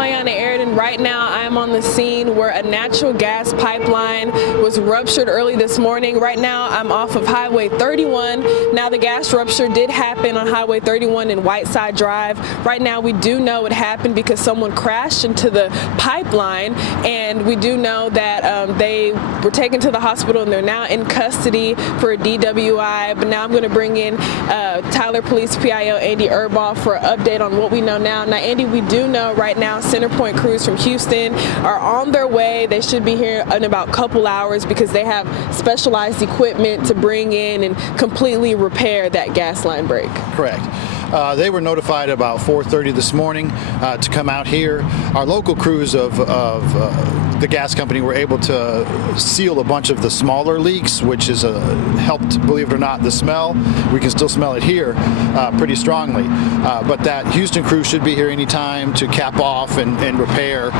Mayana Airden. Right now I am on the scene where a natural gas pipeline was ruptured early this morning. Right now I'm off of Highway 31. Now the gas rupture did happen on Highway 31 in Whiteside Drive. Right now we do know it happened because someone crashed into the pipeline, and we do know that they were taken to the hospital and they're now in custody for a DWI. But now I'm going to bring in Tyler Police PIO Andy Erbaugh for an update on what we know now. Now, Andy, we do know right now Centerpoint crews from Houston are on their way. They should be here in about a couple hours because they have specialized equipment to bring in and completely repair that gas line break. Correct. They were notified about 4:30 this morning to come out here. Our local crews of the gas company were able to seal a bunch of the smaller leaks, which has helped, believe it or not, the smell. We can still smell it here pretty strongly. But that Houston crew should be here anytime to cap off and repair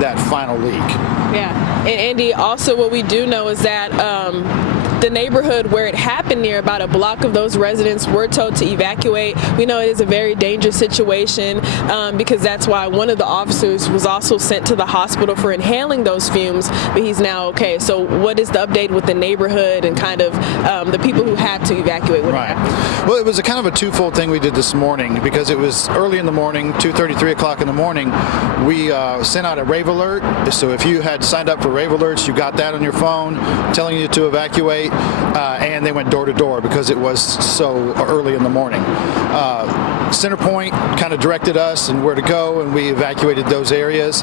that final leak. Yeah, and Andy, also what we do know is that the neighborhood where it happened near, about a block of those residents were told to evacuate. We know it is a very dangerous situation because that's why one of the officers was also sent to the hospital for inhaling those fumes, but he's now okay. So what is the update with the neighborhood and kind of the people who had to evacuate? Right. Well, it was a kind of a twofold thing we did this morning because it was early in the morning, 2:30, 3 o'clock in the morning. We sent out a rave alert. So if you had signed up for rave alerts, you got that on your phone telling you to evacuate. And they went door to door because it was so early in the morning. Centerpoint kind of directed us and where to go, and we evacuated those areas.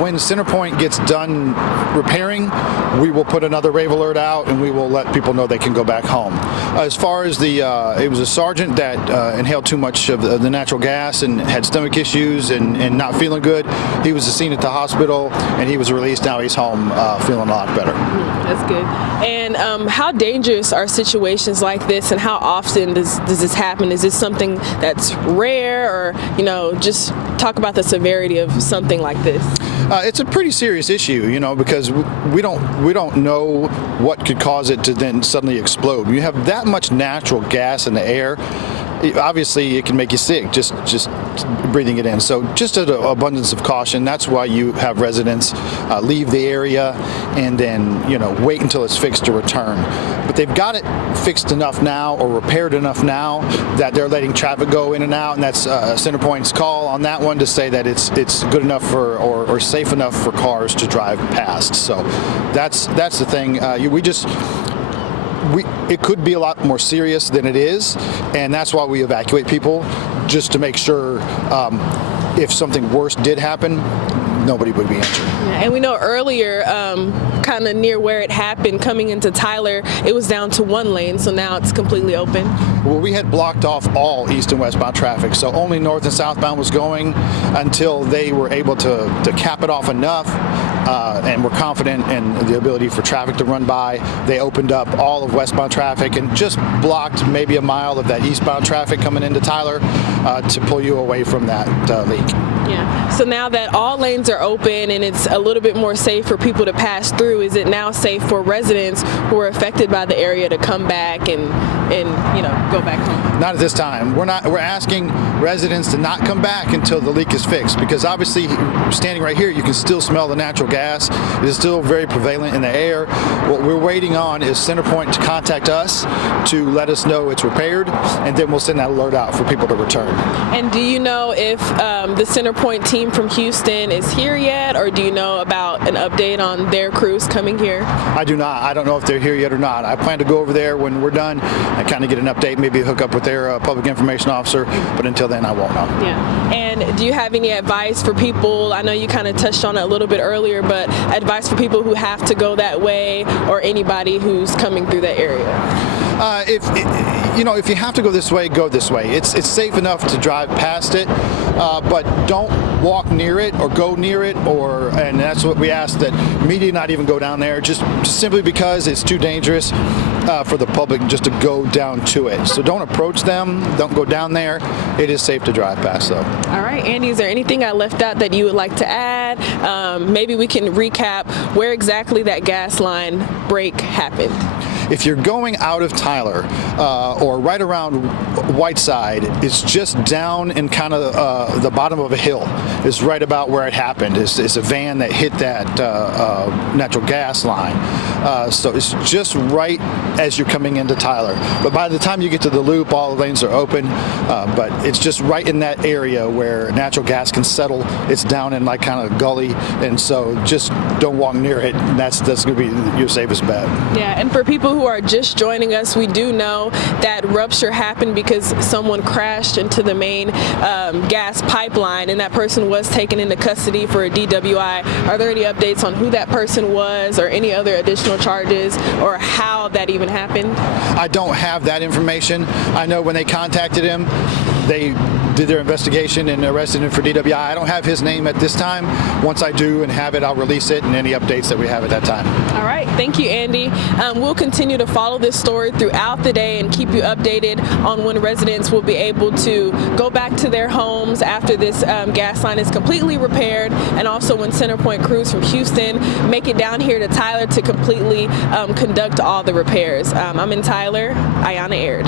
When Centerpoint gets done repairing, we will put another rave alert out and we will let people know they can go back home. As far as it was a sergeant that inhaled too much of the natural gas and had stomach issues and not feeling good. He was seen at the hospital and he was released. Now he's home feeling a lot better. That's good. And how dangerous are situations like this, and how often does this happen? Is this something that's rare, or just talk about the severity of something like this? It's a pretty serious issue, because we don't know what could cause it to then suddenly explode. When you have that much natural gas in the air, obviously it can make you sick just breathing it in. So just an abundance of caution. That's why you have residents leave the area and then wait until it's fixed to return. But they've got it fixed enough now or repaired enough now that they're letting traffic go in and out, and that's Centerpoint's call on that one to say that it's good enough for or safe enough for cars to drive past. So that's the thing. It could be a lot more serious than it is, and that's why we evacuate people, just to make sure if something worse did happen, nobody would be injured. Yeah, and we know earlier, kind of near where it happened, coming into Tyler, it was down to one lane, so now it's completely open. Well, we had blocked off all east and westbound traffic, so only north and southbound was going until they were able to cap it off enough. And we're confident in the ability for traffic to run by. They opened up all of westbound traffic and just blocked maybe a mile of that eastbound traffic coming into Tyler to pull you away from that leak. Yeah. So now that all lanes are open and it's a little bit more safe for people to pass through, is it now safe for residents who are affected by the area to come back and go back home? Not at this time. We're asking residents to not come back until the leak is fixed, because obviously standing right here you can still smell the natural gas. It is still very prevalent in the air. What we're waiting on is Centerpoint to contact us to let us know it's repaired, and then we'll send that alert out for people to return. And do you know if the Centerpoint team from Houston is here yet, or do you know about an update on their crews coming here? I do not. I don't know if they're here yet or not. I plan to go over there when we're done and kind of get an update, maybe hook up with their public information officer, but until then I won't know. Yeah. And do you have any advice for people? I know you kind of touched on it a little bit earlier, but advice for people who have to go that way, or anybody who's coming through that area? If you have to go this way, go this way. It's safe enough to drive past it, but don't walk near it or go near it, and that's what we ask, that media not even go down there, just simply because it's too dangerous for the public just to go down to it. So don't approach them, don't go down there. It is safe to drive past, though. All right, Andy, is there anything I left out that you would like to add? Maybe we can recap where exactly that gas line break happened. If you're going out of Tyler or right around Whiteside, it's just down in kind of the bottom of a hill is right about where it happened. It's a van that hit that natural gas line. So it's just right as you're coming into Tyler. But by the time you get to the loop, all the lanes are open. But it's just right in that area where natural gas can settle. It's down in like kind of gully, and so just don't walk near it. And that's going to be your safest bet. Yeah, and for people who are just joining us, we do know that rupture happened because someone crashed into the main gas pipeline, and that person was taken into custody for a DWI. Are there any updates on who that person was or any other additional charges or how that even happened? I don't have that information. I know when they contacted him, they did their investigation and arrested him for DWI. I don't have his name at this time. Once I do and have it, I'll release it and any updates that we have at that time. All right. Thank you, Andy. We'll continue to follow this story throughout the day and keep you updated on when residents will be able to go back to their homes after this gas line is completely repaired, and also when Centerpoint crews from Houston make it down here to Tyler to completely conduct all the repairs. I'm in Tyler. Ayana Aird.